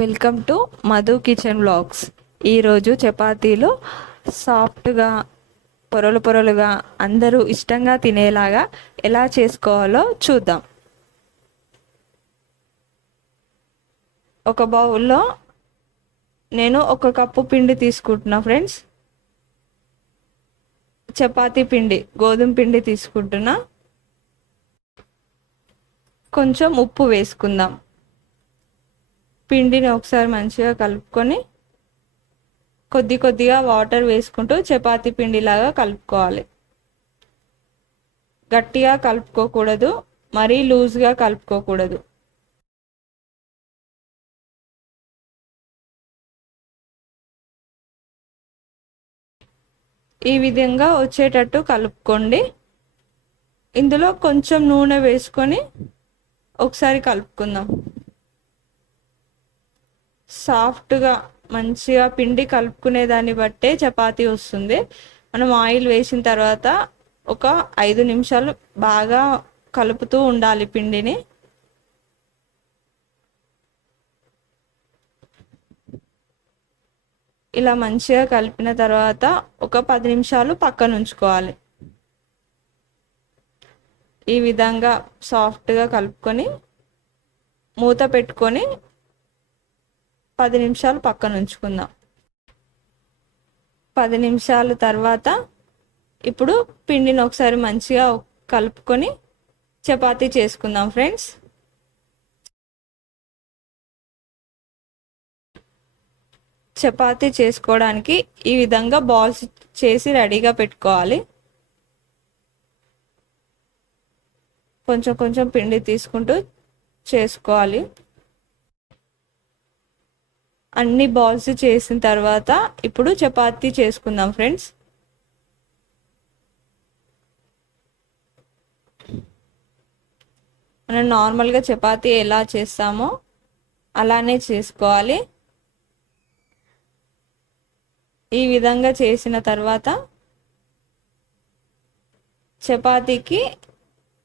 Welcome to Madhu kitchen vlogs. ఈరోజు చపాతీలు సాఫ్ట్గా పొరలు పొరలుగా అందరూ ఇష్టంగా తినేలాగా ఎలా చేసుకోవాలో చూద్దాం. ఒక బౌల్లో నేను 1 కప్పు పిండి తీసుకుంటున్నా ఫ్రెండ్స్. చపాతీ పిండి గోధుమ పిండి తీసుకుంటున్నా. కొంచెం ఉప్పు వేసుకుందాం. పిండిని ఒకసారి మంచిగా కలుపుకొని కొద్ది కొద్దిగా వాటర్ వేసుకుంటూ చపాతీ పిండిలాగా కలుపుకోవాలి. గట్టిగా కలుపుకోకూడదు, మరీ లూజ్గా కలుపుకోకూడదు. ఈ విధంగా వచ్చేటట్టు కలుపుకోండి. ఇందులో కొంచెం నూనె వేసుకొని ఒకసారి కలుపుకుందాం. సాఫ్ట్గా మంచిగా పిండి కలుపుకునే దాన్ని బట్టే చపాతీ వస్తుంది. మనం ఆయిల్ వేసిన తర్వాత ఒక 5 నిమిషాలు బాగా కలుపుతూ ఉండాలి పిండిని. ఇలా మంచిగా కలిపిన తర్వాత ఒక 10 నిమిషాలు పక్కన ఉంచుకోవాలి. ఈ విధంగా సాఫ్ట్గా కలుపుకొని మూత పెట్టుకొని 10 నిమిషాలు పక్కన ఉంచుకుందాం. 10 నిమిషాల తర్వాత ఇప్పుడు పిండిని ఒకసారి మంచిగా కలుపుకొని చపాతీ చేసుకుందాం ఫ్రెండ్స్. చపాతీ చేసుకోవడానికి ఈ విధంగా బాల్స్ చేసి రెడీగా పెట్టుకోవాలి. కొంచెం కొంచెం పిండి తీసుకుంటూ చేసుకోవాలి. అన్ని బాల్స్ చేసిన తర్వాత ఇప్పుడు చపాతీ చేసుకుందాం ఫ్రెండ్స్. మనం నార్మల్గా చపాతీ ఎలా చేస్తామో అలానే చేసుకోవాలి. ఈ విధంగా చేసిన తర్వాత చపాతీకి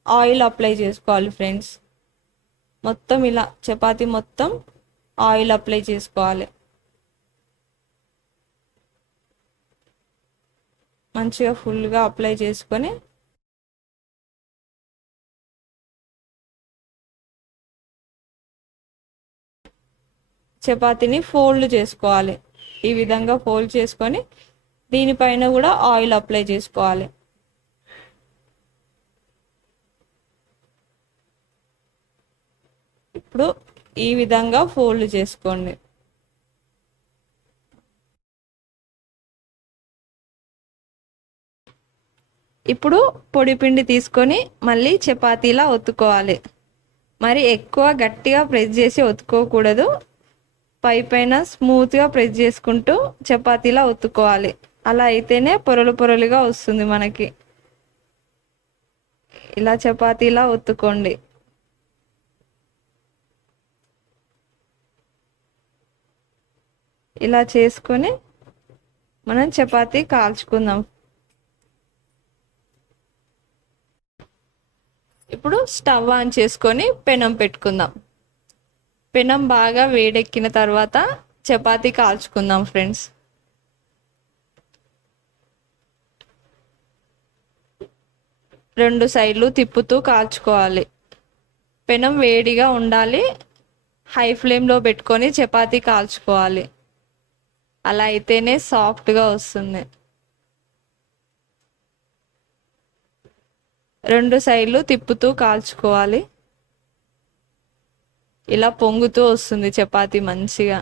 ఆయిల్ అప్లై చేసుకోవాలి ఫ్రెండ్స్. మొత్తం ఇలా చపాతీ మొత్తం ఆయిల్ అప్లై చేసుకోవాలి. మంచిగా ఫుల్గా అప్లై చేసుకొని చపాతీని ఫోల్డ్ చేసుకోవాలి. ఈ విధంగా ఫోల్డ్ చేసుకొని దీనిపైన కూడా ఆయిల్ అప్లై చేసుకోవాలి. ఇప్పుడు ఈ విధంగా ఫోల్డ్ చేసుకోండి. ఇప్పుడు పొడి పిండి తీసుకొని మళ్ళీ చపాతీలా ఒత్తుకోవాలి. మరి ఎక్కువ గట్టిగా ప్రెస్ చేసి ఒత్తుకోకూడదు. పైన స్మూత్గా ప్రెస్ చేసుకుంటూ చపాతీలా ఒత్తుకోవాలి. అలా అయితేనే పొరలు పొరలుగా వస్తుంది మనకి. ఇలా చపాతీలా ఒత్తుకోండి. ఇలా చేసుకొని మనం చపాతీ కాల్చుకుందాం. ఇప్పుడు స్టవ్ ఆన్ చేసుకొని పెనం పెట్టుకుందాం. పెనం బాగా వేడెక్కిన తర్వాత చపాతీ కాల్చుకుందాం ఫ్రెండ్స్. రెండు సైడ్లు తిప్పుతూ కాల్చుకోవాలి. పెనం వేడిగా ఉండాలి. హై ఫ్లేమ్లో పెట్టుకొని చపాతీ కాల్చుకోవాలి. అలా అయితేనే సాఫ్ట్గా వస్తుంది. రెండు సైడ్లు తిప్పుతూ కాల్చుకోవాలి. ఇలా పొంగుతూ వస్తుంది చపాతీ మంచిగా.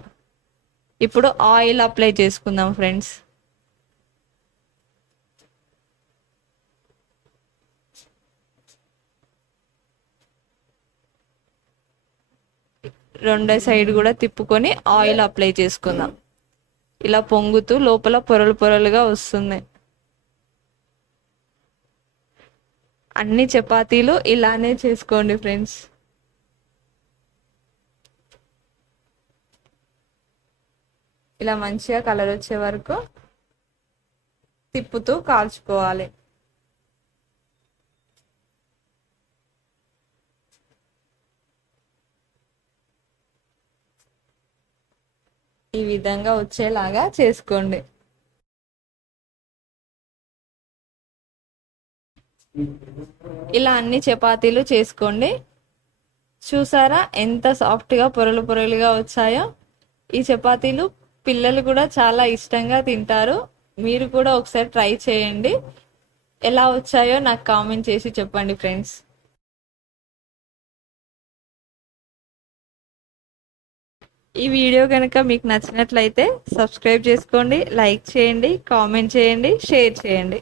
ఇప్పుడు ఆయిల్ అప్లై చేసుకుందాం ఫ్రెండ్స్. రెండో సైడ్ కూడా తిప్పుకొని ఆయిల్ అప్లై చేసుకుందాం. ఇలా పొంగుతూ లోపల పొరలు పొరలుగా వస్తుంది. అన్ని చపాతీలు ఇలానే చేసుకోండి ఫ్రెండ్స్. ఇలా మంచిగా కలర్ వచ్చే వరకు తిప్పుతూ కాల్చుకోవాలి. ఈ విధంగా వచ్చేలాగా చేసుకోండి. ఇలా అన్ని చపాతీలు చేసుకోండి. చూసారా ఎంత సాఫ్ట్గా పొరలు పొరలుగా వచ్చాయో. ఈ చపాతీలు పిల్లలు కూడా చాలా ఇష్టంగా తింటారు. మీరు కూడా ఒకసారి ట్రై చేయండి. ఎలా వచ్చాయో నాకు కామెంట్ చేసి చెప్పండి ఫ్రెండ్స్. ఈ వీడియో కనుక మీకు నచ్చినట్లయితే సబ్స్క్రైబ్ చేసుకోండి, లైక్ చేయండి, కామెంట్ చేయండి, షేర్ చేయండి.